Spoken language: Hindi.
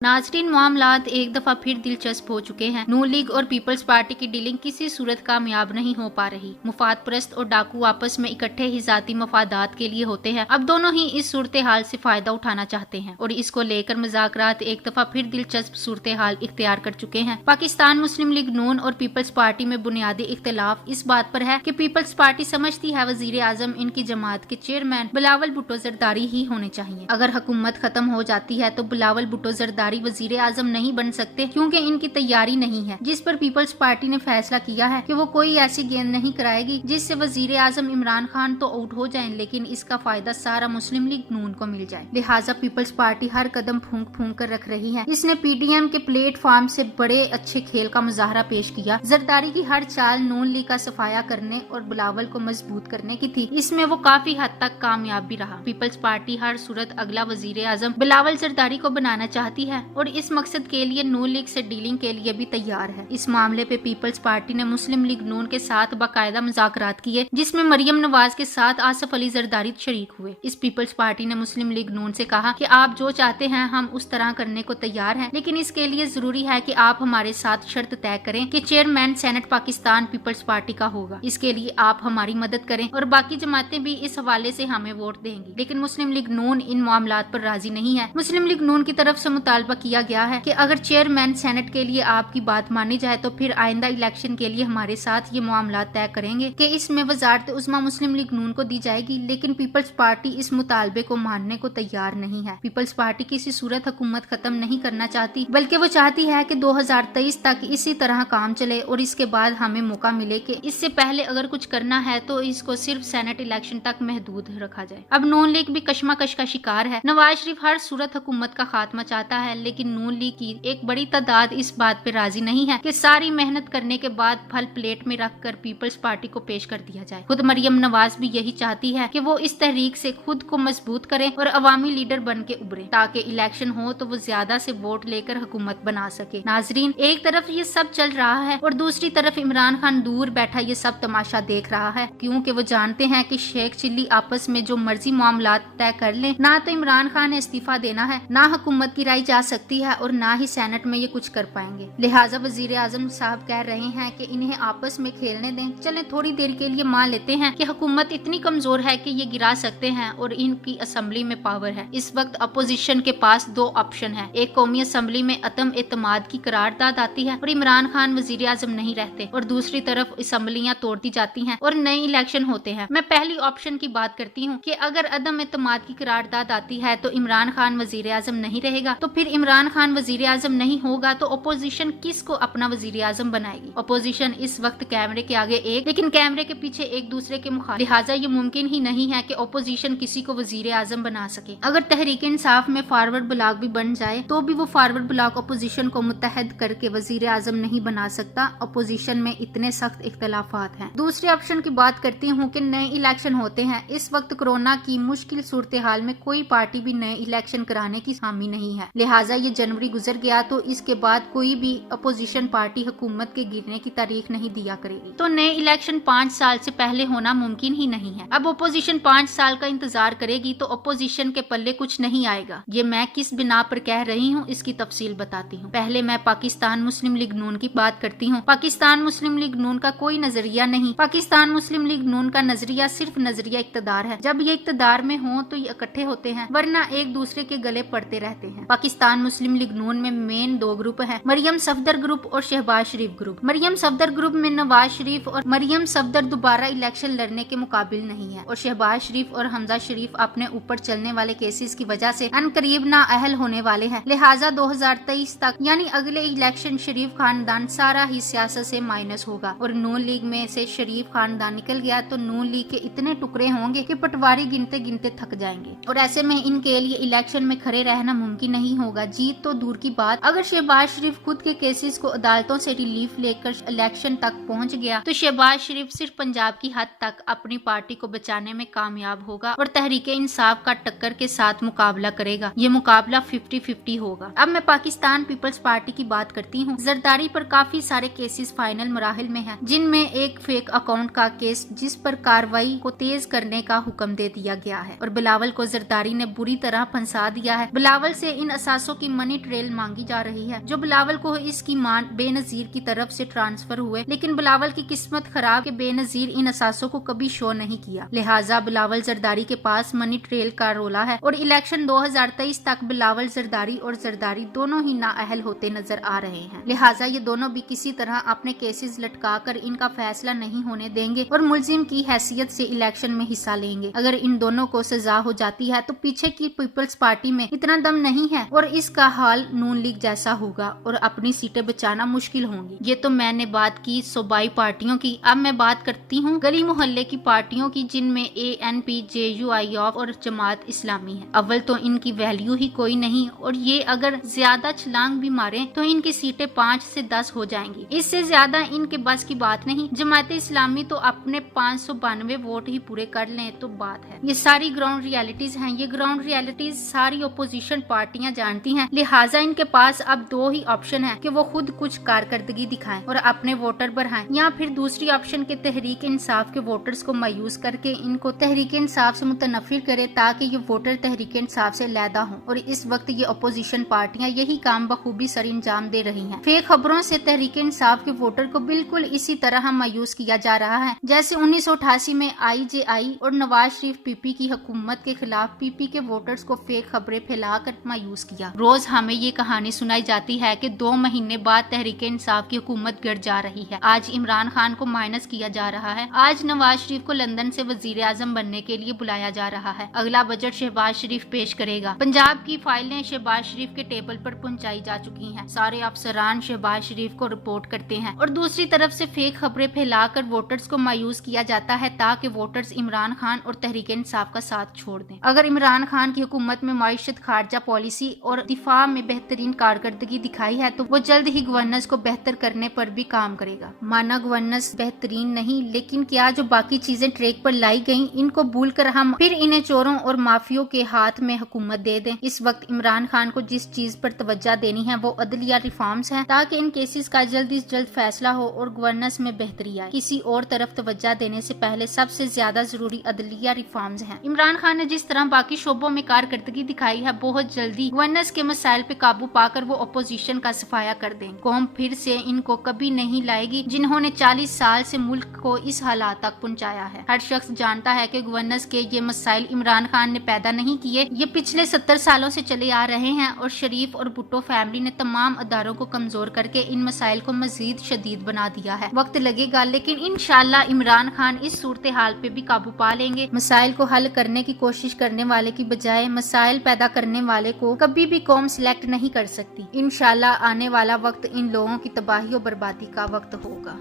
नाजरीन, मामलात एक दफा फिर दिलचस्प हो चुके हैं। नून लीग और पीपल्स पार्टी की डीलिंग किसी सूरत कामयाब नहीं हो पा रही। मुफाद परस्त और डाकू आपस में इकट्ठे ही जाती मफादात के लिए होते हैं। अब दोनों ही इस सूरत हाल से फायदा उठाना चाहते हैं और इसको लेकर मुज़ाकरात एक दफा फिर दिलचस्प सूरत हाल इख्तियार कर चुके हैं। पाकिस्तान मुस्लिम लीग नून और पीपल्स पार्टी में बुनियादी इख्तिलाफ इस बात पर है कि पीपल्स पार्टी समझती है वजीर आजम इनकी जमात के चेयरमैन बिलावल भुट्टो जरदारी ही होने चाहिए। अगर हुकूमत खत्म हो जाती है तो बिलावल भुट्टो जरदारी वजीर आजम नहीं बन सकते क्योंकि इनकी तैयारी नहीं है, जिस पर पीपल्स पार्टी ने फैसला किया है कि वो कोई ऐसी गेंद नहीं कराएगी जिससे वजीर आजम इमरान खान तो आउट हो जाएं, लेकिन इसका फायदा सारा मुस्लिम लीग नून को मिल जाए। लिहाजा पीपल्स पार्टी हर कदम फूंक फूंक कर रख रही है। इसने पीडीएम के प्लेटफॉर्म से बड़े अच्छे खेल का मुजाहरा पेश किया। जरदारी की हर चाल नून लीग का सफाया करने और बिलावल को मजबूत करने की थी। इसमें वो काफी हद तक कामयाब भी रहा। पीपल्स पार्टी हर सूरत अगला वजीर आजम बिलावल जरदारी को बनाना चाहती है और इस मकसद के लिए नून लीग से डीलिंग के लिए भी तैयार है। इस मामले पे पीपल्स पार्टी ने मुस्लिम लीग नून के साथ बाकायदा मुज़ाकरात किए, जिसमें मरियम नवाज के साथ आसफ अली जरदारी शरीक हुए। इस पीपल्स पार्टी ने मुस्लिम लीग नून से कहा कि आप जो चाहते हैं हम उस तरह करने को तैयार हैं, लेकिन इसके लिए जरूरी है कि आप हमारे साथ शर्त तय करें कि chairman senate Pakistan Peoples Party का होगा। इसके लिए आप हमारी मदद करें और बाकी जमातें भी इस हवाले से हमें वोट देंगी। लेकिन मुस्लिम लीग नून इन मामलात पर राजी नहीं है। मुस्लिम लीग नून की तरफ से मुतालबा किया गया है कि अगर चेयरमैन सेनेट के लिए आपकी बात मानी जाए तो फिर आइंदा इलेक्शन के लिए हमारे साथ ये मामला तय करेंगे कि इसमें वजारत उस्मा मुस्लिम लीग नून को दी जाएगी। लेकिन पीपल्स पार्टी इस मुतालबे को मानने को तैयार नहीं है। पीपल्स पार्टी किसी सूरत हुकूमत खत्म नहीं करना चाहती, बल्कि वो चाहती है कि 2023 तक इसी तरह काम चले और इसके बाद हमें मौका मिले कि इससे पहले अगर कुछ करना है तो इसको सिर्फ सेनेट इलेक्शन तक महदूद रखा जाए। अब नून लीग भी कशमकश का शिकार है। नवाज शरीफ हर सूरत हुकूमत का खात्मा चाहता है, लेकिन नून लीग की एक बड़ी तादाद इस बात पे राजी नहीं है कि सारी मेहनत करने के बाद फल प्लेट में रखकर पीपल्स पार्टी को पेश कर दिया जाए। खुद मरियम नवाज भी यही चाहती है कि वो इस तहरीक से खुद को मजबूत करें और अवामी लीडर बन के उभरे, ताकि इलेक्शन हो तो वो ज्यादा से वोट लेकर हुकूमत बना सके। नाजरीन, एक तरफ ये सब चल रहा है और दूसरी तरफ इमरान खान दूर बैठा ये सब तमाशा देख रहा है, क्योंकि वो जानते हैं कि शेख चिल्ली आपस में जो मर्जी मामला तय कर लें, ना तो इमरान खान ने इस्तीफा देना है, ना हुकूमत गिराई जा सकती है और ना ही सेनेट में ये कुछ कर पाएंगे। लिहाजा वजीर आजम साहब कह रहे हैं कि इन्हें आपस में खेलने दें। चलें थोड़ी देर के लिए मान लेते हैं कि हुकूमत इतनी कमजोर है कि ये गिरा सकते हैं और इनकी असेंबली में पावर है। इस वक्त अपोजिशन के पास दो ऑप्शन है। एक, कौमी असेंबली में अतम एतमाद की करारदाद आती है और इमरान खान वजीर आजम नहीं रहते, और दूसरी तरफ असेंबलियां तोड़ दी जाती हैं और नए इलेक्शन होते हैं। मैं पहली ऑप्शन की बात करती हूँ कि अगर अदम एतमाद की करारदाद आती है तो इमरान खान वजीर आजम नहीं रहेगा, तो फिर इमरान खान वजीर आजम नहीं होगा तो अपोजिशन किसको अपना वजीर आजम बनाएगी। अपोजिशन इस वक्त कैमरे के आगे एक, लेकिन कैमरे के पीछे एक दूसरे के मुखालिफ। लिहाजा ये मुमकिन ही नहीं है कि अपोजिशन किसी को वजीर आजम बना सके। अगर तहरीक इंसाफ में फॉरवर्ड ब्लॉक भी बन जाए तो भी वो फॉरवर्ड ब्लॉक अपोजिशन को मुत्तहद करके वजीर आजम नहीं बना सकता। अपोजिशन में इतने सख्त इख्तलाफात हैं। दूसरे ऑप्शन की बात करती हूँ कि नए इलेक्शन होते हैं। इस वक्त कोरोना की मुश्किल सूरत हाल में कोई पार्टी भी नए इलेक्शन कराने की हामी नहीं है। लिहाजा ये जनवरी गुजर गया तो इसके बाद कोई भी अपोजिशन पार्टी हुकूमत के गिरने की तारीख नहीं दिया करेगी, तो नए इलेक्शन 5 साल से पहले होना मुमकिन ही नहीं है। अब अपोजिशन 5 साल का इंतजार करेगी तो अपोजिशन के पल्ले कुछ नहीं आएगा। ये मैं किस बिना पर कह रही हूँ इसकी तफसील बताती हूँ। पहले मैं पाकिस्तान मुस्लिम लीग नून की बात करती हूँ। पाकिस्तान मुस्लिम लीग नून का कोई नजरिया नहीं। पाकिस्तान मुस्लिम लीग नून का नजरिया सिर्फ नजरिया इक्तदार है। जब ये इक्तदार में हो तो ये इकट्ठे होते हैं, वरना एक दूसरे के गले पड़ते रहते हैं। पाकिस्तान मुस्लिम लीग नून में मेन दो ग्रुप हैं, मरियम सफदर ग्रुप और शहबाज शरीफ ग्रुप। मरियम सफदर ग्रुप में नवाज शरीफ और मरियम सफदर दोबारा इलेक्शन लड़ने के मुकाबिल नहीं है, और शहबाज शरीफ और हमजा शरीफ अपने ऊपर चलने वाले केसेस की वजह से अनकरीब नाअहल होने वाले हैं। लिहाजा 2023 तक यानी अगले इलेक्शन शरीफ खानदान सारा ही सियासत से माइनस होगा, और नून लीग में से शरीफ खानदान निकल गया तो नून लीग के इतने टुकड़े होंगे कि पटवारी गिनते गिनते थक जाएंगे, और ऐसे में इनके लिए इलेक्शन में खड़े रहना मुमकिन नहीं होगा। जीत तो दूर की बात, अगर शहबाज शरीफ खुद के केसेस को अदालतों से रिलीफ लेकर इलेक्शन तक पहुंच गया तो शहबाज शरीफ सिर्फ पंजाब की हद तक अपनी पार्टी को बचाने में कामयाब होगा और तहरीक इंसाफ का टक्कर के साथ मुकाबला करेगा। ये मुकाबला 50-50 होगा। अब मैं पाकिस्तान पीपल्स पार्टी की बात करती हूँ। जरदारी पर काफी सारे केसेस फाइनल मराहिल में हैं, जिनमें एक फेक अकाउंट का केस जिस पर कार्रवाई को तेज करने का हुक्म दे दिया गया है, और बिलावल को जरदारी ने बुरी तरह फंसा दिया है। बिलावल से इन असासों लाखों की मनी ट्रेल मांगी जा रही है जो बिलावल को इसकी मां बेनजीर की तरफ से ट्रांसफर हुए, लेकिन बिलावल की किस्मत खराब के बेनजीर इन असासों को कभी शो नहीं किया। लिहाजा बिलावल जरदारी के पास मनी ट्रेल का रोला है और इलेक्शन 2023 तक बिलावल जरदारी और जरदारी दोनों ही नाअहल होते नजर आ रहे हैं। लिहाजा ये दोनों भी किसी तरह अपने केसेस लटकाकर इनका फैसला नहीं होने देंगे और मुलजिम की हैसियत से इलेक्शन में हिस्सा लेंगे। अगर इन दोनों को सजा हो जाती है तो पीछे की पीपल्स पार्टी में इतना दम नहीं है और इसका हाल नून लीग जैसा होगा और अपनी सीटें बचाना मुश्किल होंगी। ये तो मैंने बात की सूबाई पार्टियों की। अब मैं बात करती हूँ गली मोहल्ले की पार्टियों की, जिनमें ANP, JUIF और जमात इस्लामी है। अव्वल तो इनकी वैल्यू ही कोई नहीं और ये अगर ज्यादा छलांग भी मारे तो इनकी सीटें 5 से 10 हो जाएंगी। इससे ज्यादा इनके बस की बात नहीं। जमात इस्लामी तो अपने 592 वोट ही पूरे कर लें तो बात है। ये सारी ग्राउंड रियलिटीज हैं। ये ग्राउंड रियलिटीज सारी ओपोजिशन पार्टियां जानती हैं। लिहाजा इनके पास अब दो ही ऑप्शन है कि वो खुद कुछ कारकर्दगी दिखाएं और अपने वोटर बढ़ाएं, या फिर दूसरी ऑप्शन के तहरीक इंसाफ के वोटर्स को मायूस करके इनको तहरीक इंसाफ से मुतनफिर करे ताकि ये वोटर तहरीक इंसाफ से लैदा हो। और इस वक्त ये ओपोजिशन पार्टियां यही काम बखूबी सर अंजाम दे रही हैं। फेक खबरों से तहरीक इंसाफ के वोटर को बिल्कुल इसी तरह मायूस किया जा रहा है जैसे 1988 में IJI और नवाज शरीफ PP की हुकूमत के खिलाफ PP के वोटर्स को फेक खबरें फैलाकर मायूस किया। रोज हमें ये कहानी सुनाई जाती है कि 2 महीने बाद तहरीक इंसाफ की हुकूमत गिर जा रही है। आज इमरान खान को माइनस किया जा रहा है। आज नवाज शरीफ को लंदन से वजीर आजम बनने के लिए बुलाया जा रहा है। अगला बजट शहबाज शरीफ पेश करेगा। पंजाब की फाइलें शहबाज शरीफ के टेबल पर पहुंचाई जा चुकी हैं। सारे अफसरान शहबाज शरीफ को रिपोर्ट करते हैं और दूसरी तरफ से फेक खबरें फैलाकर वोटर्स को मायूस किया जाता है ताकि वोटर्स इमरान खान और तहरीक इंसाफ का साथ छोड़ दें। अगर इमरान खान की हुकूमत में माईशत, खारजा पॉलिसी और दिफा में बेहतरीन कारकर्दगी दिखाई है तो वो जल्द ही गवर्नेंस को बेहतर करने पर भी काम करेगा। माना गवर्नेंस बेहतरीन नहीं, लेकिन क्या जो बाकी चीजें ट्रैक पर लाई गयी इनको भूल कर हम फिर इन्हें चोरों और माफियों के हाथ में हुकूमत दे दें। इस वक्त इमरान खान को जिस चीज पर तवज्जो देनी है वो अदलिया रिफॉर्म्स है ताकि इन केसेस का जल्द से जल्द फैसला हो और गवर्नेंस में बेहतरी आए। किसी और तरफ तवज्जो देने से पहले सबसे ज्यादा जरूरी अदलिया रिफॉर्म्स हैं। इमरान खान ने जिस तरह बाकी शोबों में कारकर्दगी दिखाई है, बहुत जल्दी गवर्नेंस के मसाइल पे काबू पाकर वो अपोजिशन का सफाया कर दें। कौम फिर से इनको कभी नहीं लाएगी जिन्होंने 40 साल से मुल्क को इस हालात तक पहुंचाया है। हर शख्स जानता है कि गवर्नेंस के ये मसाइल इमरान खान ने पैदा नहीं किए, ये पिछले 70 सालों से चले आ रहे हैं और शरीफ और भुट्टो फैमिली ने तमाम अदारों को कमजोर करके इन मसाइल को मजीद शदीद बना दिया है। वक्त लगेगा लेकिन इंशाल्लाह इमरान खान इस सूरत हाल पे भी काबू पा लेंगे। मसाइल को हल करने की कोशिश करने वाले की बजाय मसाइल पैदा करने वाले को कभी भी कौम सिलेक्ट नहीं कर सकती। इंशाल्लाह आने वाला वक्त इन लोगों की तबाही और बर्बादी का वक्त होगा।